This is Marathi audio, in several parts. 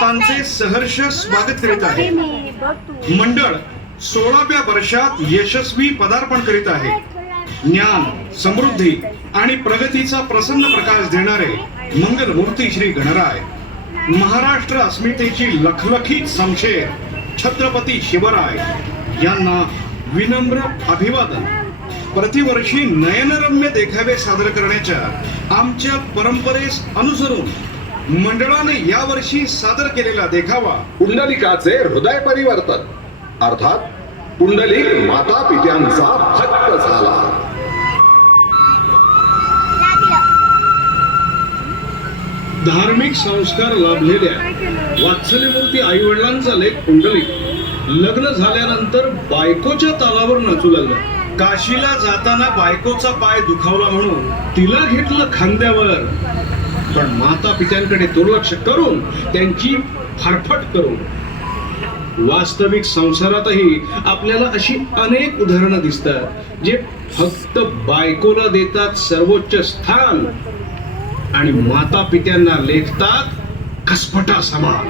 भक्तांचे सहर्ष स्वागत करीत आहे. मंडळ सोळाव्या वर्षात यशस्वी पदार्पण करीत आहे. ज्ञान समृद्धी आणि प्रगतीचा प्रसन्न प्रकाश देणारे मंगलमूर्ती श्री गणराय. महाराष्ट्र अस्मितेची लखलखीत समशेर छत्रपती शिवराय यांना विनम्र अभिवादन. प्रतिवर्षी नयनरम्य देखावे सादर करण्याच्या आमच्या परंपरेस अनुसरून मंडळाने यावर्षी सादर केलेला देखावा. पुंडलिकाचे हृदय परिवर्तन. अर्थात पुंडलिक माता पित्यांचा भक्त झाला. धार्मिक संस्कार लाभलेल्या वात्सल्यमूर्ती आई वडिलांचा लेख पुंडलिक. लग्न झाल्यानंतर बायकोच्या तालावर नाचू लागला. काशीला जाताना बायकोचा पाय दुखावला म्हणून तिला घेतलं खांद्यावर. पण माता पित्यांकडे दुर्लक्ष करून त्यांची फारफट करून. वास्तविक संसारातही आपल्याला अशी अनेक उदाहरणं दिसतात जे फक्त बायकोला देतात सर्वोच्च स्थान आणि माता पित्यांना लेखतात कसपटा समान.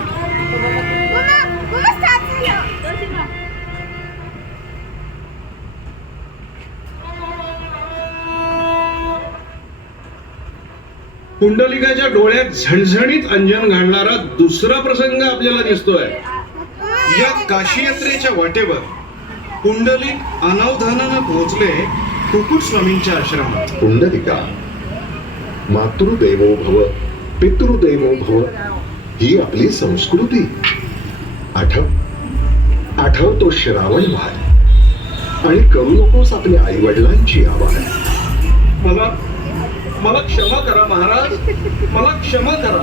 पुंडलिकाच्या डोळ्यात झणझणीत अंजन घालणारा दुसरा प्रसंग आपल्याला दिसतोय. या काशी यात्रेच्या वाटेवर पुंडलिक अनावधानानं पोहोचले कुकुट स्वामींच्या आश्रमात. पुंडलिका मातृदेवो भव पितृदेवो भव ही आपली संस्कृती. आठव आठव तो श्रावण भार आणि करू नकोस आपल्या आई वडिलांची आवाज मला मला क्षमा करा महाराज. मला क्षमा करा.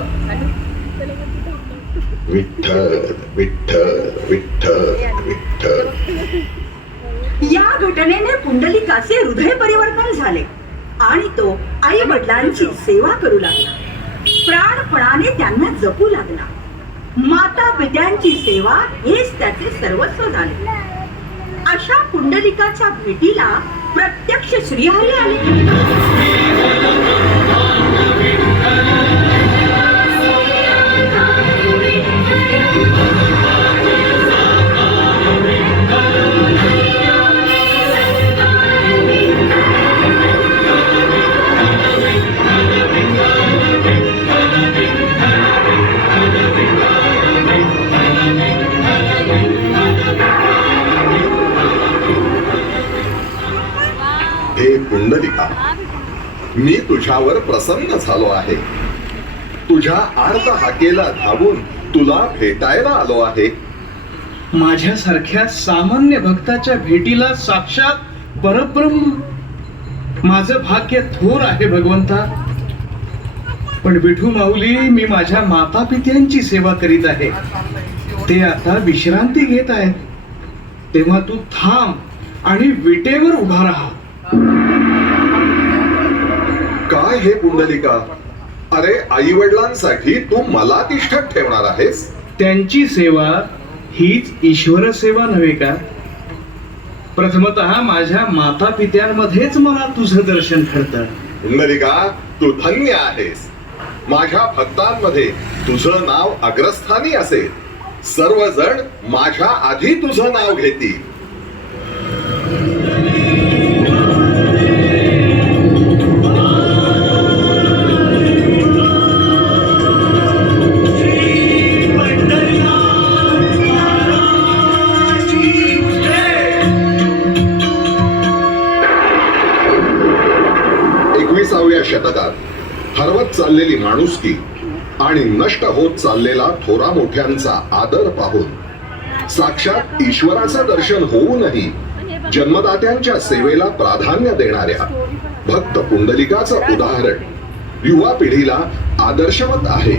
विठ्ठल विठ्ठल विठ्ठल विठ्ठल. या घटनेने पुंडलिकाचे हृदय परिवर्तन झाले आणि तो आई वडिलांची सेवा करू लागला. प्राणपणाने त्यांना जपू लागला. माता पित्यांची सेवा हेच त्याचे सर्वस्व झाले. अशा पुंडलिकाच्या भेटीला प्रत्यक्ष श्रीहरी आले. पुंडलिका मी तुझ्यावर प्रसन्न झालो आहे. तुझ्या आर्त हाकेला धावून तुला भेटायला आलो आहे. माझ्यासारख्या सामान्य भक्ताच्या भेटीला साक्षात परब्रह्म. माझं भाग्य थोर आहे भगवंता. पण विठू माऊली मी माझ्या माता पित्यांची सेवा करीत आहे. ते आता विश्रांती घेत आहेत. तेव्हा तू थांब आणि विटेवर उभा राहा. काय हे पुंडलिका? अरे आई वडिलांसाठी तू मला तिष्ठत ठेवणार आहेस? त्यांची सेवा हीच ईश्वर सेवा नव्हे का? प्रथमत माझ्या माता पित्यांमध्येच मला तुझं दर्शन घडतं. पुंडलिका तू धन्य आहेस. माझ्या भक्तांमध्ये तुझं नाव अग्रस्थानी असेल. सर्वजण माझ्या आधी तुझं नाव घेतील. शतकात हरवत चाललेली माणुसकी आणि नष्ट होत चाललेला थोरा मोठ्यांचा आदर पाहून साक्षात ईश्वराचं दर्शन होऊनही जन्मदात्यांच्या सेवेला प्राधान्य देणाऱ्या भक्त पुंडलिकाचं उदाहरण युवा पिढीला आदर्शवत आहे.